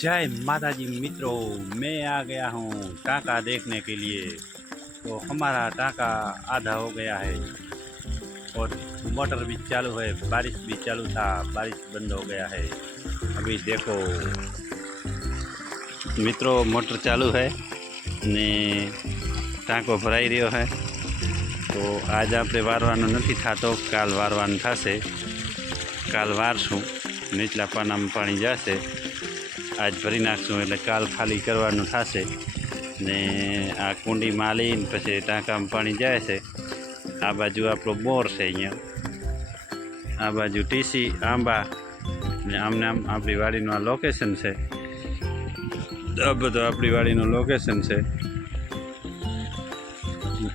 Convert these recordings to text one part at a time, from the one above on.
जय माता जी मित्रों मैं आ गया हूँ टाका देखने के लिए तो हमारा टाका आधा हो गया है और मोटर भी चालू है बारिश भी चालू था बारिश बंद हो गया है अभी देखो मित्रों मोटर चालू है ને ટાંકો ભરાઈ है तो आज आप नहीं था तो कल वरवा વારવાનું થશે કાલ વારશું નીચલા પાનામાં પાણી જશે આજ ભરી નાખશું એટલે કાલ ખાલી કરવાનું થશે ને આ કુંડી માલીને પછી ટાંકામાં પાણી જાય છે આ બાજુ આપણો બોર છે અહીંયા આ બાજુ ટીસી આંબા ને આમને આમ આપણી વાડીનું આ લોકેશન છે આ બધો આપણી વાડીનું લોકેશન છે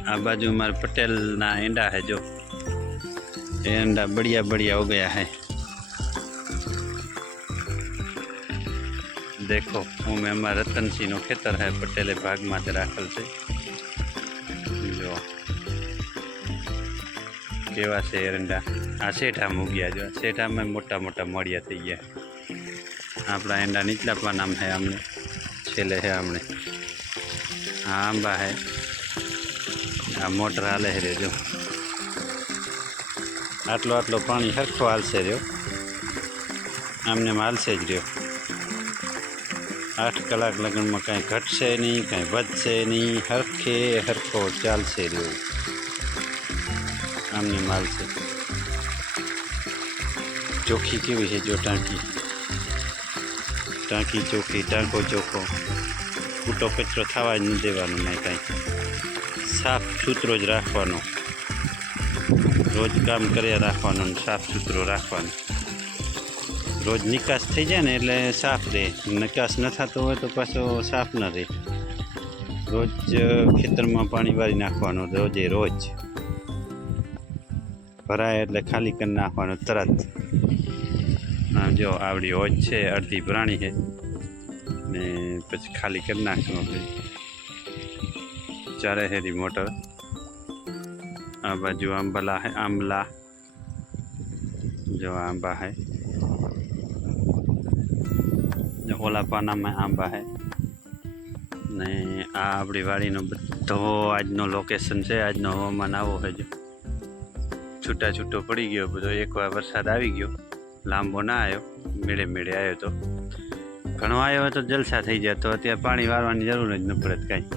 આ બાજુ મારા પટેલના એંડા છે જો એ એંડા બળિયા બળિયા ઉગયા હે દેખો હું એમાં રતનસિંહનું ખેતર હે પટેલે ભાગમાં જ રાખેલ છે જો કેવા છે એરંડા આ શેઠા મૂક્યા જો શેઠામાં મોટા મોટા મળ્યા થઈ ગયા આપણા એંડા નીચલા પણ આમ હે અમને છેલ્લે હે અમને હા આંબા હે આ મોટર હાલે છે રેજો આટલો આટલો પાણી સરખો હાલશે રહ્યો આમને હાલશે જ રહ્યો 8 કલાક લગનમાં કઈ ઘટશે નઈ કઈ વધશે નઈ હર ખે હર કો ચાલશે રે આમની માલશે જોખી કે વિશે જો ટાંકી ટાંકી જોખી ટાળપો જોકો ફૂટો પે છરાવા ન દેવાનો નઈ કઈ સાફ સૂત્ર જ રાખવાનો રોજ કામ કરે રાખવાનો અને સાફ સૂત્ર રાખવાનો રોજ નિકાસ થઈ જાય ને એટલે સાફ રહે નિકાસ ન થતો હોય તો પાછો સાફ ન રહે રોજ ખેતરમાં પાણી વાળી નાખવાનું રોજે રોજ ભરાય એટલે ખાલી કરી નાખવાનું તરત જો આવડી હોજ છે અડધી પ્રાણી છે ને પછી ખાલી કરી નાખવાનું આપણે ચારે હેરી મોટર આ બાજુ આંબલા હે આંબલા જો આંબા હે ઓલા પાનામાં આંબા હે ને આ આપણી વાડીનો બધો આજનો લોકેશન છે આજનો હવામાન આવો હજુ છૂટા છૂટો પડી ગયો બધો એકવાર વરસાદ આવી ગયો લાંબો ના આવ્યો મેળે મેળે આવ્યો તો ઘણો આવ્યો તો જલસા થઈ જાય તો અત્યારે પાણી વાળવાની જરૂર જ ન પડે કાંઈ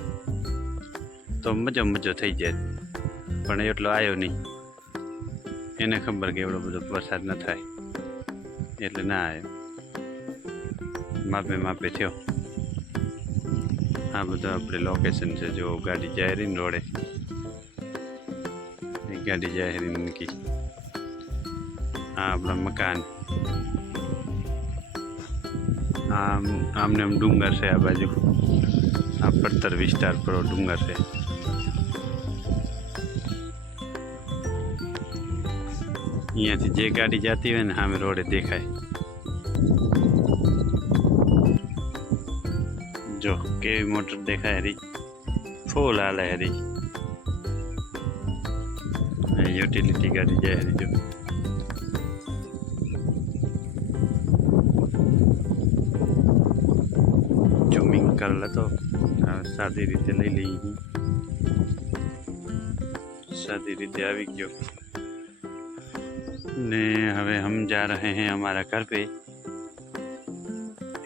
તો મજો મજો થઈ જાય પણ એટલો આવ્યો નહીં એને ખબર કે એવડો બધો વરસાદ ન થાય એટલે ના આવ્યો मपे मपे थो आ बद लोकेशन से जो गाड़ी जाए रही रोड़े गाड़ी जाए रही इनकी आप मकान आम आमने हम डूंगर से आ बाजू आप पड़तर विस्तार पर डूंगर से यहाँ से जे गाड़ी जाती है ना हमें रोडे देखा है जो के मोटर देखा है फूल आल है यूटिलिटी गाड़ी जो है जूमिंग कर ले तो शादी रीते नहीं ली ही शादी रीते आ गई ने हमें हम जा रहे हैं हमारा घर पे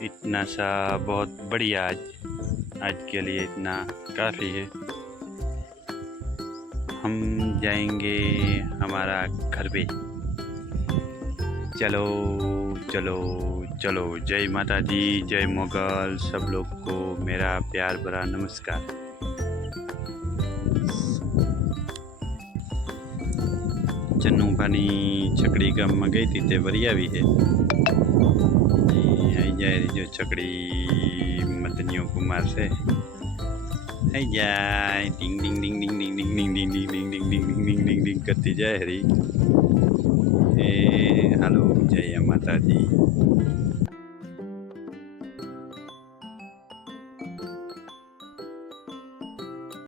इतना सा बहुत बढ़िया आज आज के लिए इतना काफ़ी है हम जाएंगे हमारा घर पे चलो चलो चलो जय माता दी जय मुगल सब लोग को मेरा प्यार भरा नमस्कार चन्नू पानी छकड़ी ગઈ હતી थी तो बढ़िया भी है જાય જો ધન્યો કુમાર છે થઈ જાય ડિંગ ડિંગ ડિંગ ડિંગ ડિંગ ડિંગ ડિંગ ડિંગ ડિંગ ડિંગ ડિંગ ડિંગ ડિંગ ડિંગ ડિંગ કરતી જાય હરી એ હાલો જય માતાજી